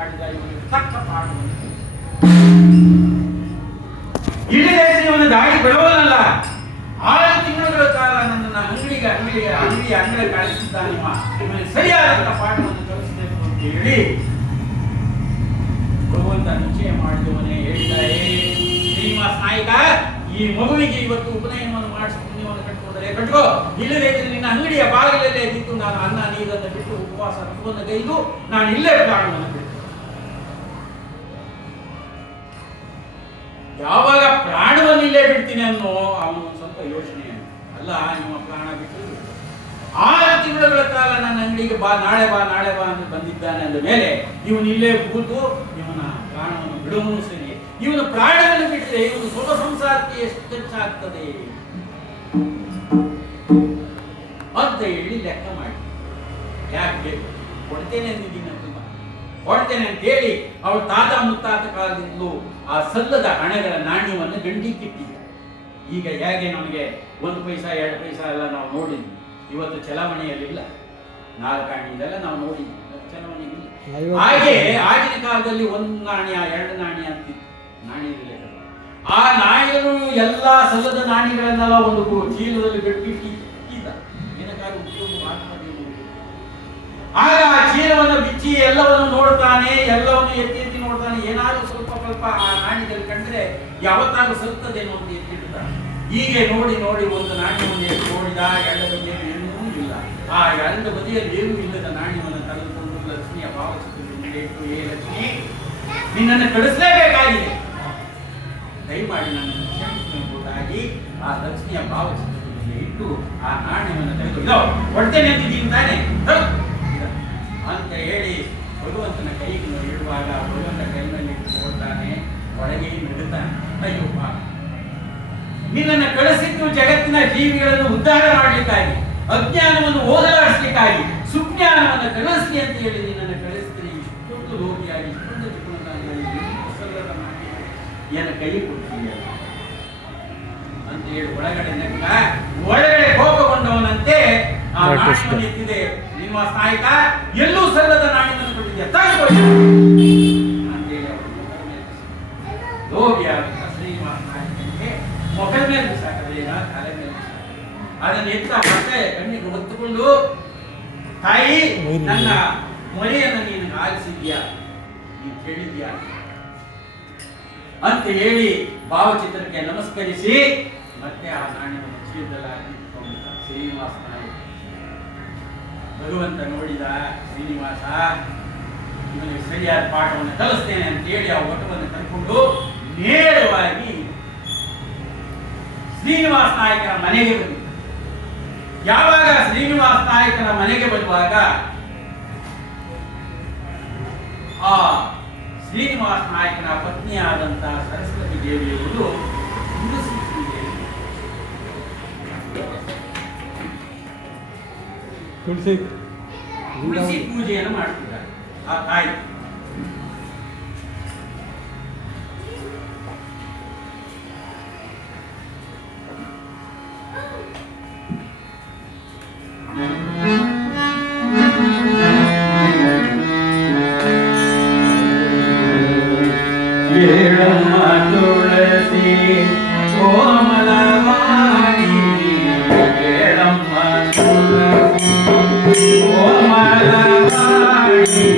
ಮಾಡಿದ ಇವನಿಗೆ ತಕ್ಕ ಪಾಠವನ್ನು ಇಳಿದ ಇವನ ದಾರಿ ಬಿಡುವನಲ್ಲ. 6 ತಿಂಗಳುಗಳ ಕಾಲ ನನ್ನನ್ನು ಅಂಗಡಿಯ ಅಂಗಡಿ ಕಳಿಸಿದ್ದಾನಿವ, ಇವನಿಗೆ ಸರಿಯಾದಂತಹ ಪಾಠವನ್ನು ಕಲಿಸಬೇಕು ಅಂತ ಹೇಳಿ ಭಗವಂತ ನಿಶ್ಚಯ ಮಾಡಿದವನೇ ಹೇಳಿದ, ಶ್ರೀನಿವಾಸ ನಾಯಕ, ಈ ಮಗುವಿಗೆ ಇವತ್ತು ಉಪನಯನವನ್ನು ಮಾಡಿಸಿ ಪುಣ್ಯವನ್ನು ಕಟ್ಟಿಕೊಂಡರೆ ಕಟ್ಕೋ, ಇಲ್ಲದೇ ಇದ್ರೆ ನಿನ್ನ ಅಂಗಡಿಯ ಬಾಗಿಲಲ್ಲೇ ನಿಂತು ನಾನು ಅನ್ನ ನೀರನ್ನು ಬಿಟ್ಟು ಉಪವಾಸ ರಥವನ್ನು ಗೈದು ನಾನು ಇಲ್ಲೇ ಪ್ರಾಣವನ್ನು ಬಿಟ್ಟು. ಯಾವಾಗ ಪ್ರಾಣವನ್ನು ಇಲ್ಲೇ ಬಿಡ್ತೀನಿ ಅನ್ನೋ ಅವನು ಸ್ವಲ್ಪ ಯೋಚನೆ ಅಲ್ಲ, ನಿಮ್ಮ ಪ್ರಾಣ ಬಿಟ್ಟು 6 ತಿಂಗಳುಗಳ ಕಾಲ ನನ್ನ ಅಂಗಡಿಗೆ ನಾಳೆ ಬಾ ಅಂತ ಬಂದಿದ್ದಾನೆ ಅಂದ ಮೇಲೆ ಇವನು ಇಲ್ಲೇ ಕೂತು ಇವನ ಪ್ರಾಣವನ್ನು ಬಿಡುವನು ಸರಿ. ಇವನು ಪ್ರಾಣವನ್ನು ಬಿಟ್ಟರೆ ಇವನು ಸುಖ ಸಂಸಾರಕ್ಕೆ ಎಷ್ಟು ಖರ್ಚಾಗ್ತದೆ ಅಂತ ಹೇಳಿ ಲೆಕ್ಕ ಮಾಡಿ, ಯಾಕೆ ಕೊಡ್ತೇನೆ ಅಂದಿದ್ದೀನಿ ಕೊಡ್ತೇನೆ ಅಂತ ಹೇಳಿ ಅವಳು ತಾತ ಮುತ್ತಾತ ಕಾಲದಿಂದಲೂ ಆ ಸಲ್ಲದ ಹಣಗಳ ನಾಣ್ಯವನ್ನು ಗಂಟಿಕ್ಕಿಟ್ಟಿದ್ದ. ಈಗ ಹೇಗೆ ನಮಗೆ 1 ಪೈಸಾ 2 ಪೈಸಾ ಎಲ್ಲ ನಾವು ನೋಡಿದ್ವಿ, ಇವತ್ತು ಚಲಾವಣೆಯಲ್ಲಿಲ್ಲ. 4 ಆಣೆ ಇದೆಲ್ಲ ನಾವು ನೋಡಿದ್ವಿ, ಚಲಾವಣೆ ಇಲ್ಲ. ಹಾಗೆ ಆಗಿನ ಕಾಲದಲ್ಲಿ 1 ನಾಣ್ಯ 2 ನಾಣ್ಯ ಅಂತಿತ್ತು, ನಾಣ್ಯದಲ್ಲಿ ಆ ನಾಣ್ಯಗಳು ಎಲ್ಲ ಸಲ್ಲದ ನಾಣ್ಯಗಳನ್ನೆಲ್ಲ ಒಂದು ಚೀಲದಲ್ಲಿ ಗಟ್ಟಿಟ್ಟಿದ್ದ, ಏನಕ್ಕಾದ್ರೂ ಉಪಯೋಗ ಮಾಡ್ತಾರೆ. ಆಗ ಆ ಚೀಲವನ್ನು ಬಿಚ್ಚಿ ಎಲ್ಲವನ್ನು ನೋಡ್ತಾನೆ, ಎಲ್ಲವನ್ನು ಎತ್ತಿ ನೋಡ್ತಾನೆ. ಏನಾದ್ರೂ ಸ್ವಲ್ಪ ಆ ನಾಣ್ಯದಲ್ಲಿ ಕಂಡ್ರೆ ಯಾವತ್ತಾದ್ರೂ ಸಲ್ತದೇನೋ ಅಂತ ಎತ್ತಿಡ್ತಾನೆ. ಹೀಗೆ ನೋಡಿ ಒಂದು ನಾಣ್ಯವನ್ನು ಎತ್ತಿ ನೋಡಿದ, 2 ಬದಿಯಲ್ಲಿ ಏನೂ ಇಲ್ಲ. ಆ 2 ಬದಿಯಲ್ಲಿ ಏನೂ ಇಲ್ಲದ ನಾಣ್ಯವನ್ನು ತೆಗೆದುಕೊಂಡು ಲಕ್ಷ್ಮಿಯ ಭಾವಚಿತ್ರದಿಂದ ಇಟ್ಟು, ಲಕ್ಷ್ಮಿ, ನಿನ್ನನ್ನು ಕಳಿಸಲೇಬೇಕಾಗಿದೆ, ದಯಮಾಡಿ ನನ್ನನ್ನು ಕ್ಷಮಿಸಬಹುದಾಗಿ ಆ ಲಕ್ಷ್ಮಿಯ ಭಾವಚಿತ್ರದಿಂದ ಇಟ್ಟು ಆ ನಾಣ್ಯವನ್ನು ತೆಗೆದು ಹೊಡ್ತೇನೆ ಅಂತಿದ್ದೀನಿ ತಾನೆ ಅಂತ ಹೇಳಿ ಭಗವಂತನ ಕೈಗೆ ಇಡುವಾಗ ಭಗವಂತ ಕೈ ಮೇಲೆ ಇಟ್ಟು ನೋಡ್ತಾನೆ, ಒಳಗೆ ನಡುತ್ತಾನೆ. ಅಯ್ಯೋ ಪಾಪ, ನಿನ್ನನ್ನು ಕಳಿಸಿದ್ದು ಜಗತ್ತಿನ ಜೀವಿಗಳನ್ನು ಉದ್ಧಾರ ಮಾಡಲಿಕ್ಕಾಗಿ, ಅಜ್ಞಾನವನ್ನು ಹೋಗಲಾಡಿಸಲಿಕ್ಕಾಗಿ, ಸುಜ್ಞಾನವನ್ನು ಕಳಿಸ್ಲಿ ಅಂತ ಹೇಳಿ ನಿನ್ನನ್ನು ಕಳಿಸ್ತೀನಿ. ಇಷ್ಟೊಂದು ಲೋಭಿಯಾಗಿ, ಇಷ್ಟೊಂದು ಜಿಗುಣನಾಗಿ ಏನ ಕೈ ಕೊಡ್ತೀಯ ಅಂತ ಹೇಳಿ ಒಳಗಡೆ ನಕ್ಕ, ಒಳಗಡೆ ಕೋಪಗೊಂಡವನಂತೆ ಆ ನಾಣ್ಯವನ್ನು ಎತ್ತಿದೆ. ಶ್ರೀನಿವಾಸ ನಾಯಕ, ಎಲ್ಲೂ ಸಲ್ಲದ ನಾಣ್ಯವನ್ನು ಕೊಟ್ಟಿದ್ಯಾ, ಅಂತೇಳಿ ಲೋಭಿಯಾದಂತ ಶ್ರೀನಿವಾಸ ನಾಯಕನಿಗೆ ಮೊಬೈಲ್ ಮೇಲೆ ಬಿಸಾಕದೇನ, ತಲೆ ಮೇಲೆ ಅದನ್ನು ಎತ್ತ ಮತ್ತೆ ಕಣ್ಣಿಗೆ ಹೊತ್ತುಕೊಂಡು, ತಾಯಿ, ನನ್ನ ಮೊರೆಯನ್ನು ನೀನು ಆಲಿಸಿದ್ಯಾ, ನೀನು ಕೇಳಿದ್ಯಾ ಅಂತ ಹೇಳಿ ಭಾವಚಿತ್ರಕ್ಕೆ ನಮಸ್ಕರಿಸಿ ಮತ್ತೆ ಆ ನಾಣ್ಯವನ್ನು ಚೀಲದಲ್ಲಿ ಶ್ರೀನಿವಾಸ ನಾಯಕ. ಭಗವಂತ ನೋಡಿದ, ಶ್ರೀನಿವಾಸ ಇವನಿಗೆ ಸರಿಯಾದ ಪಾಠವನ್ನು ಕಲಿಸ್ತೇನೆ ಅಂತ ಹೇಳಿ ಆ ಒಟವನ್ನು ಕರ್ಕೊಂಡು ನೇರವಾಗಿ ಶ್ರೀನಿವಾಸ ನಾಯಕನ ಮನೆಗೆ ಬಂದ. ಯಾವಾಗ ಶ್ರೀನಿವಾಸ ನಾಯಕನ ಮನೆಗೆ ಬರುವಾಗ ಆ ಶ್ರೀನಿವಾಸ ನಾಯಕನ ಪತ್ನಿಯಾದಂತಹ ಸರಸ್ವತಿ ದೇವಿಯವರು ತುಳಸಿ ಪೂಜೆಯನ್ನು ಮಾಡ್ತಿದ್ದಾರೆ ಆ ತಾಯಿ. ತುಳಸಿ ಕೋಮಲವಾಣಿ, ಕೇಳಮ್ಮ ತುಳಸಿ ಕೋಮಲವಾಣಿ,